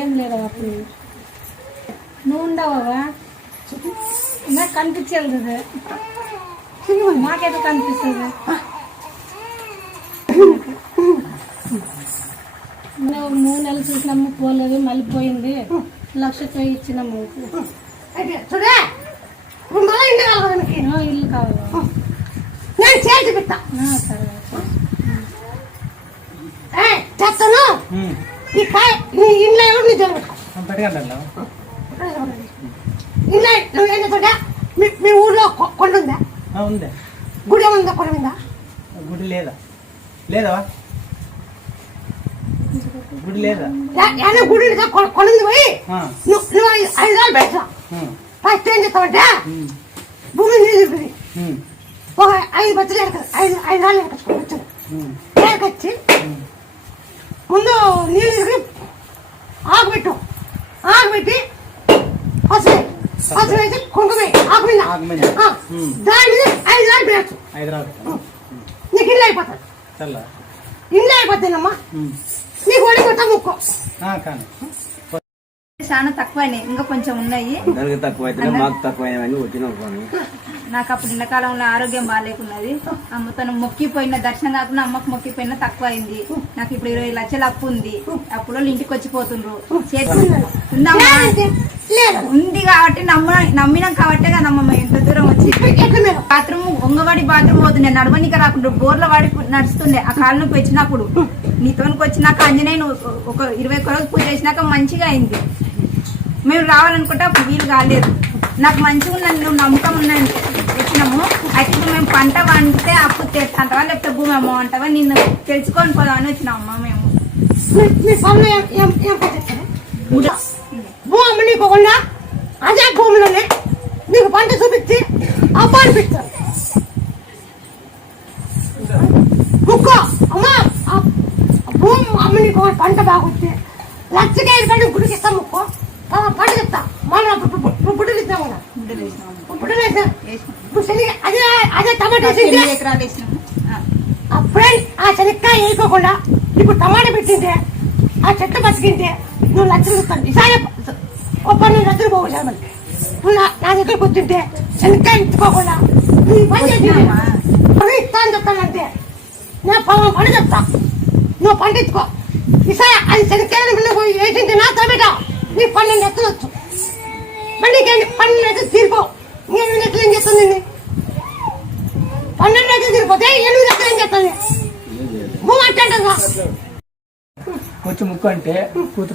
ఏం లేదు అప్పుడు నువ్వు ఉండవా నాకు కనిపించేది కదా మాకేదో కనిపిస్తుంది నువ్వు 3 నెలలు చూసినాము పోలేదు మళ్ళీ పోయింది 1,00,000 ఇచ్చినాము ఇల్లు కావాలి చెప్తాను ఇంట్లో ఎవరు నీ జరుగుతా ఇంట్లో నువ్వు ఏం చేస్తుంటా మీ ఊర్లో కొండ ఉందా ఉందా గుడి ఏముందా కొండ మీద గుడి లేదా లేదా గుడి లేదా గుడి కొండది పోయి నువ్వు 5 రాళ్ళు పెడతా ఫస్ట్ ఏం చేస్తావంటే భూమి నీళ్ళు ఒక 5 బచ్చలు 5 రాళ్ళు ఎక్కచ్చుకోవచ్చు ఎక్కచ్చి ముందు నీళ్ళు ఆకుపెట్టు ఆకుపెట్టి పసుపు వేసి కుంకుమే ఆకు మీద దాని మీద 5 రాళ్ళు పెట్టచ్చు నీకు ఇల్లు అయిపోతుంది ఇల్లు అయిపోతానమ్మా నీకు ఒడి కొత్త ముక్కో చాలా తక్కువనే ఇంకా కొంచెం ఉన్నాయి నాకు అప్పుడు ఎండాకాలంలో ఆరోగ్యం బాగాలేకున్నది అమ్మతను మొక్కిపోయిన దర్శనం కాకుండా అమ్మకు మొక్కిపోయినా తక్కువ అయింది నాకు ఇప్పుడు 20 లక్షల అప్పు ఉంది అప్పుడు వాళ్ళు ఇంటికి వచ్చిపోతుండ్రు ఉంది కాబట్టి నమ్మినాం కాబట్టి కదమ్మ ఇంత దూరం వచ్చి బాత్రూమ్ ఒంగవాడి బాత్రూమ్ పోతుండే నడవనిక రాకుండా బోర్ల వాడి నడుస్తుండే ఆ కాళ్ళకి వచ్చినప్పుడు నీతోనికి వచ్చినాక ఆంజనేయుని ఒక 21 రోజు పూజ చేసినాక మంచిగా అయింది మేము రావాలనుకుంటే అప్పుడు వీలు కాలేదు నాకు మంచిగా ఉన్నది నువ్వు నమ్మకం ఉన్నది వచ్చినాము అయితే మేము పంట పండితే అప్పు తెస్తాంటావా లేకపోతే భూమి అమ్మ అంటావా నిన్ను తెలుసుకొని పోదామని వచ్చినామమ్మా మేము భూమి అమ్మనిపోకుండా అదే భూమిలోనే నీకు పంట చూపించి అప్పు అనిపిస్తారు ముక్కో అమ్మా భూమి అమ్మనిపో పంట బాగుంటే 1,00,000 కంటే గుడికి ఇస్తాం ముక్కో పంట చెప్తా మనం బుడ్డలు ఇస్తాం కదా బుడ్డలు వేసాం అదే అదే టమాటా అప్పుడే ఆ శనక్కాయ వేయకోకుండా ఇప్పుడు టమాటా పెట్టింటే ఆ చెట్టు బతికింటే నువ్వు 1,00,000 ఇస్తాను ఈసారి ఒక 12 పోగొచ్చాను మళ్ళీ నువ్వు నా దగ్గరకు వచ్చింటే శనక్కాయ ఇచ్చుకోకుండా నువ్వు పని చేసి ఇస్తాను చెప్తానంటే నేను పంట చెప్తా నువ్వు పంట ఇచ్చుకో ఈసారి అది శనక్కాయ వేసింటే నా టమాటా నీ 12 ఎత్తులు వచ్చు మళ్ళీ 12 ఎత్తులు తీరిపోవు 8 ఎత్తులు ఏం చేస్తుంది 12 ఎత్తులు తీరిపోతే 8 ఎత్తులు ఏం చేస్తుంది భూమి అంటే కొంచెం ముక్కు అంటే కూతురు